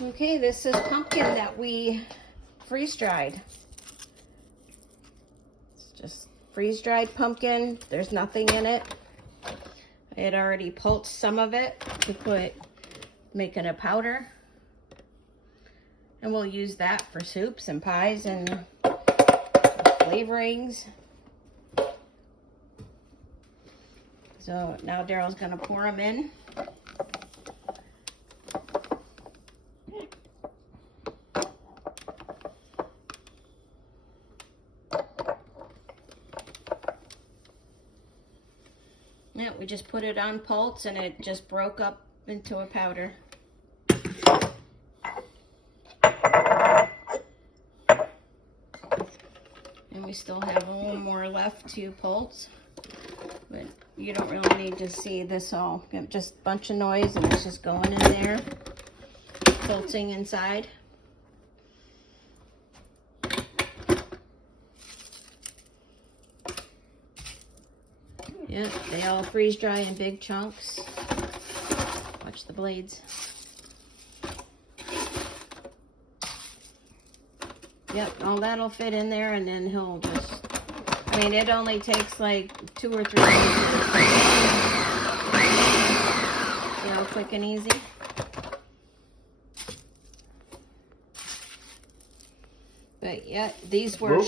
Okay, this is pumpkin that we freeze-dried. It's just freeze-dried pumpkin. There's nothing in it. I had already pulsed some of it to making a powder. And we'll use that for soups and pies and flavorings. So now Daryl's gonna pour them in. Yeah, we just put it on pulse and it just broke up into a powder. And we still have a little more left to pulse, but you don't really need to see this all. Just a bunch of noise and it's just going in there, pulsing inside. Yeah, they all freeze dry in big chunks. Watch the blades. Yep, all that'll fit in there, and then he'll just, I mean, it only takes like 2 or 3 minutes. You know, quick and easy. But yeah, these were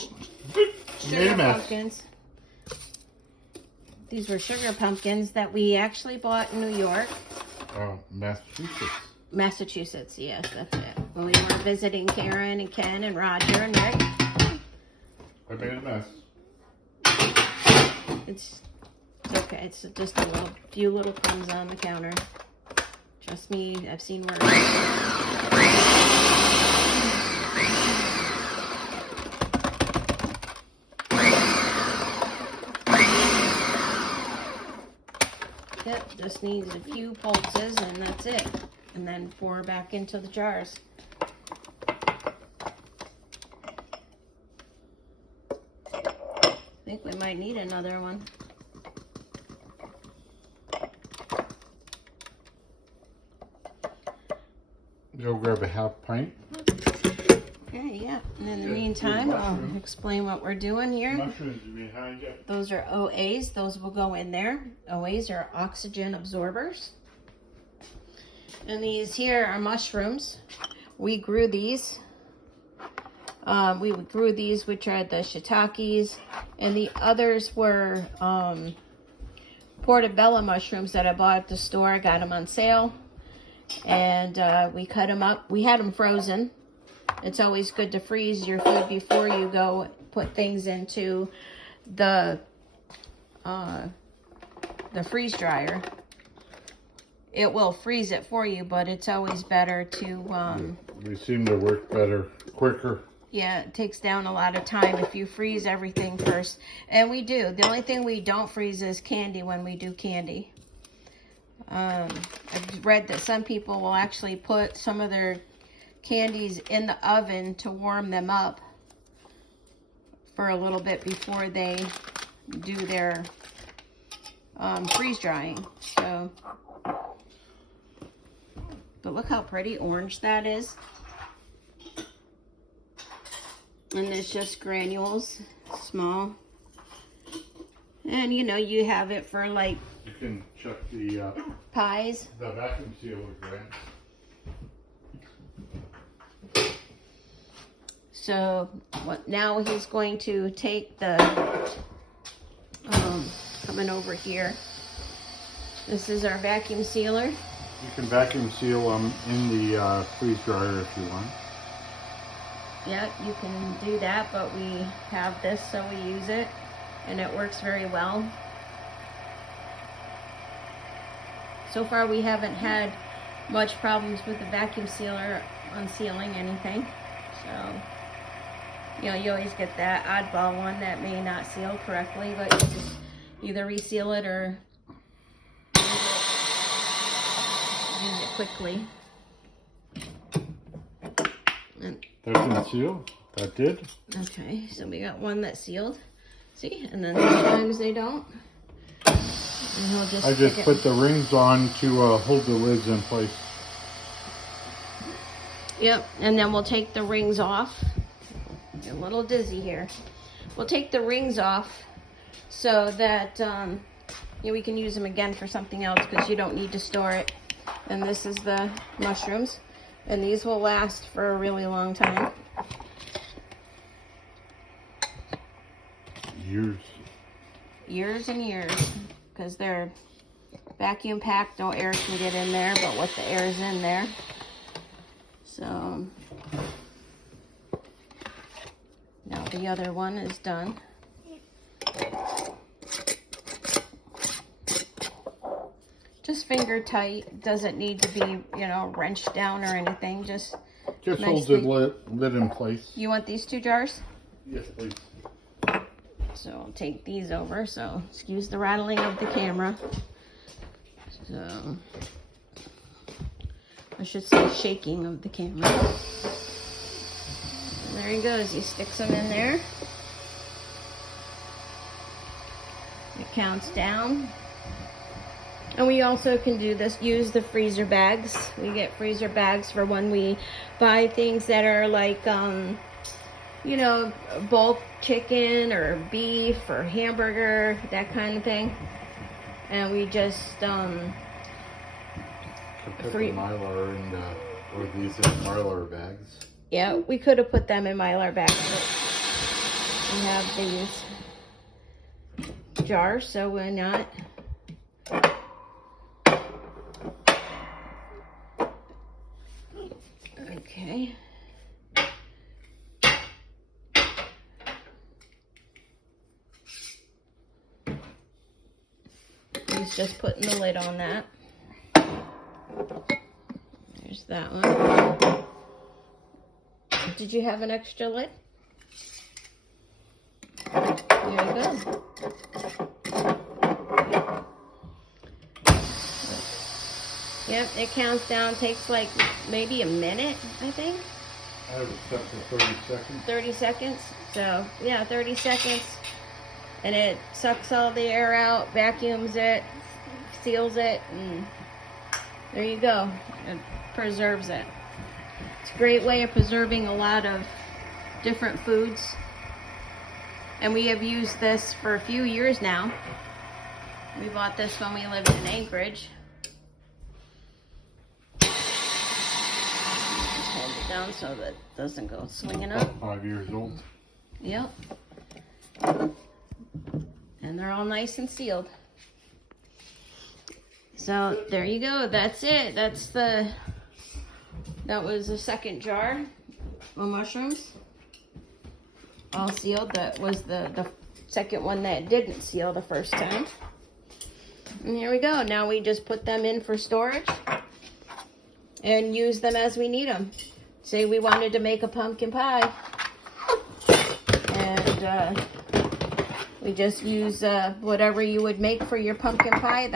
sugar pumpkins. These were sugar pumpkins that we actually bought in New York. Massachusetts. Massachusetts, yes, that's it. When we were visiting Karen and Ken and Roger and Rick. I made a mess. It's okay. It's just a few little crumbs on the counter. Trust me, I've seen worse. Yep, just needs a few pulses and that's it. And then pour back into the jars. I think we might need another one. Go grab a half pint. Okay, yeah. And in the meantime, I'll explain what we're doing here. Mushrooms behind you. Those are OAs. Those will go in there. OAs are oxygen absorbers. And these here are mushrooms. We grew these. We grew these, which are the shiitakes. And the others were portobello mushrooms that I bought at the store. I got them on sale. And we cut them up. We had them frozen. It's always good to freeze your food before you go put things into the freeze dryer. It will freeze it for you, but it's always better to... They seem to work better, quicker. Yeah, it takes down a lot of time if you freeze everything first. And we do. The only thing we don't freeze is candy when we do candy. I've read that some people will actually put some of their candies in the oven to warm them up for a little bit before they do their freeze drying. So, but look how pretty orange that is. And it's just granules, small. And you know, you have it for like... You can chuck the... pies. The vacuum sealer, right? So now he's going to take the, coming over here. This is our vacuum sealer. You can vacuum seal them in the freeze dryer if you want. Yeah, you can do that, but we have this, so we use it, and it works very well. So far, we haven't had much problems with the vacuum sealer unsealing anything. So, you know, you always get that oddball one that may not seal correctly, but you just either reseal it or use it quickly. And, that didn't seal? That did? okay, so we got one that's sealed. See? And then sometimes they don't. I just put the rings on to hold the lids in place. Yep, and then we'll take the rings off. I'm a little dizzy here. We'll take the rings off so that we can use them again for something else, because you don't need to store it. And this is the mushrooms, and these will last for a really long time. Years and years, because they're vacuum packed. No air can get in there, but what the air is in there. So now the other one is done. Just finger tight. Doesn't need to be, wrenched down or anything. Just holds the lid in place. You want these 2 jars? Yes, please. So I'll take these over. So excuse the rattling of the camera. So I should say shaking of the camera. And there he goes. He sticks them in there. It counts down. And we also can do this, use the freezer bags. We get freezer bags for when we buy things that are like, bulk chicken or beef or hamburger, that kind of thing. And we just, Put the Mylar or these in Mylar bags. Yeah, we could have put them in Mylar bags, but we have these jars, so why not? Okay. He's just putting the lid on that. There's that one. Did you have an extra lid? There you go. Yep, it counts down, takes like maybe a minute, I think. I have it set for 30 seconds. 30 seconds. So, yeah, 30 seconds. And it sucks all the air out, vacuums it, seals it, and there you go. It preserves it. It's a great way of preserving a lot of different foods. And we have used this for a few years now. We bought this when we lived in Anchorage. Just hold it down so that it doesn't go swinging up. 5 years old. Yep. And they're all nice and sealed. So there you go. That's it. That was the second jar of mushrooms. All sealed. That was the second one that didn't seal the first time. And here we go. Now we just put them in for storage and use them as we need them. Say we wanted to make a pumpkin pie, and we just use whatever you would make for your pumpkin pie.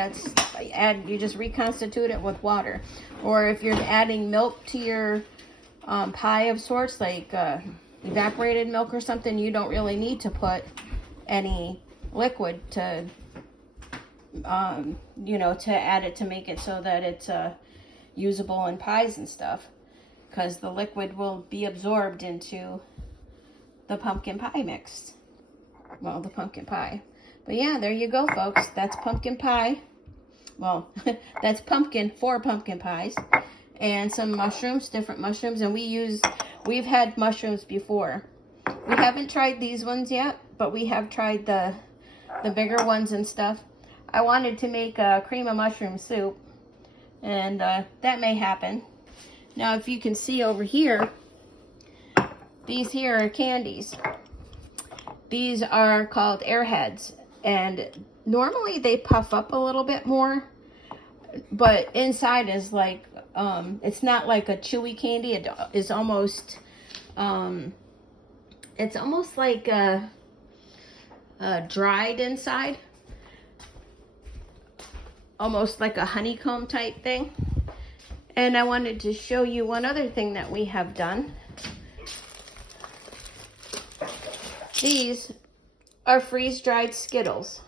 You just reconstitute it with water. Or if you're adding milk to your pie of sorts, like evaporated milk or something, you don't really need to put any liquid to add it to make it so that it's usable in pies and stuff, because the liquid will be absorbed into the pumpkin pie mix. Well, the pumpkin pie. But yeah, there you go, folks. That's pumpkin pie. Well, that's pumpkin for pumpkin pies. And some mushrooms, different mushrooms. And we've had mushrooms before. We haven't tried these ones yet, but we have tried the bigger ones and stuff. I wanted to make a cream of mushroom soup, and that may happen. Now, if you can see over here, these here are candies. These are called airheads, and normally they puff up a little bit more, but inside is like, it's not like a chewy candy. It is almost, it's almost like dried inside, almost like a honeycomb type thing. And I wanted to show you one other thing that we have done. These are freeze-dried Skittles.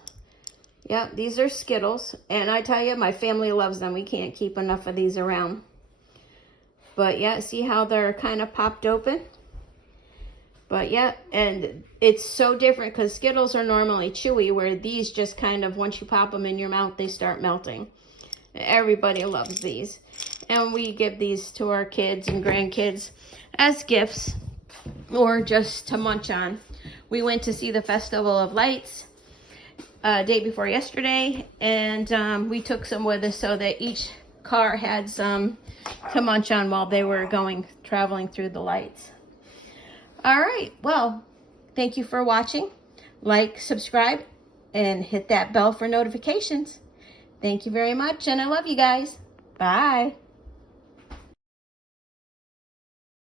Yeah, these are Skittles. And I tell you, my family loves them. We can't keep enough of these around. But yeah, see how they're kind of popped open? But yeah, and it's so different because Skittles are normally chewy, where these just kind of, once you pop them in your mouth, they start melting. Everybody loves these. And we give these to our kids and grandkids as gifts or just to munch on. We went to see the Festival of Lights day before yesterday, and we took some with us so that each car had some to munch on while they were traveling through the lights. All right, well, thank you for watching. Like, subscribe, and hit that bell for notifications. Thank you very much, and I love you guys. Bye.